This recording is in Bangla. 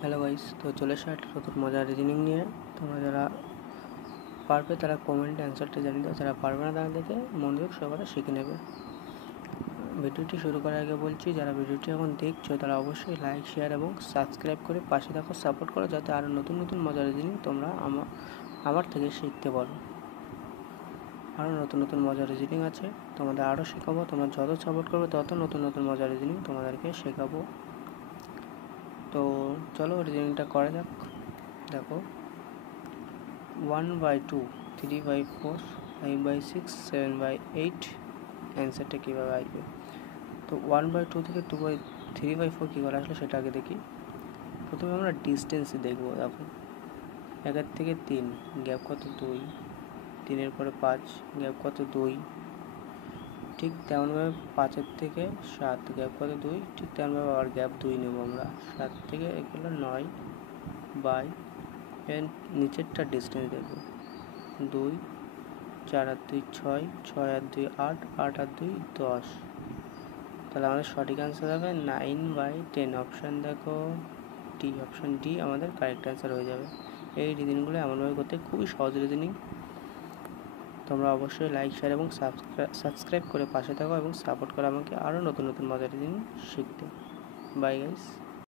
হ্যালো গাইস, তো চলে এসে একটা নতুন মজার রিজনিং নিয়ে। তোমরা যারা পারবে তারা কমেন্টে অ্যান্সারটা জানিয়ে দাও, যারা পারবে না তারা দেখে মনোযোগ সহকারে শিখে নেবে। ভিডিওটি শুরু করার আগে বলছি, যারা ভিডিওটি এখন দেখছো তারা অবশ্যই লাইক, শেয়ার এবং সাবস্ক্রাইব করে পাশে থাকো, সাপোর্ট করো, যাতে আরও নতুন নতুন মজার রিজনিং তোমরা আমার থেকে শিখতে পারো। আরও নতুন নতুন মজার রিজনিং আছে, তোমাদের আরও শেখাবো। তোমরা যত সাপোর্ট করবে তত নতুন নতুন মজার রিজনিং তোমাদেরকে শেখাবো। তো চলো রিজনিংটা করা যাক। দেখো, 1/2, 3/4, 5/6, 7/8 অ্যান্সারটা কীভাবে আসবে। তো 1/2 থেকে 3/4 কী করে আসলে সেটা আগে দেখি। প্রথমে আমরা ডিস্টেন্স দেখবো। দেখো, 1 থেকে 3 গ্যাপ কত 2, 3 পরে 5 গ্যাপ কত 2, ঠিক তেমনভাবে 5 থেকে 7 গ্যাপ কত 2, ঠিক তেমনভাবে আবার গ্যাপ 2 নেব আমরা। 7 থেকে এগুলো 9 বাই এর নিচেরটা ডিস্টেন্স দেখব 2, 4 আর 2 6, 6 আর 2 8, 8 আর 2 10। তাহলে আমাদের সঠিক অ্যান্সার হবে 9/10। অপশান দেখো ডি, অপশান ডি আমাদের কারেক্ট অ্যান্সার হয়ে যাবে। এই রিজনিংগুলো এমনভাবে করতে খুবই সহজ রিজনিং। তোমরা অবশ্যই লাইক, শেয়ার এবং সাবস্ক্রাইব করে পাশে থাকো এবং সাপোর্ট করো আমাকে আরও নতুন নতুন মজার রিজনিং শিখতে। Bye guys.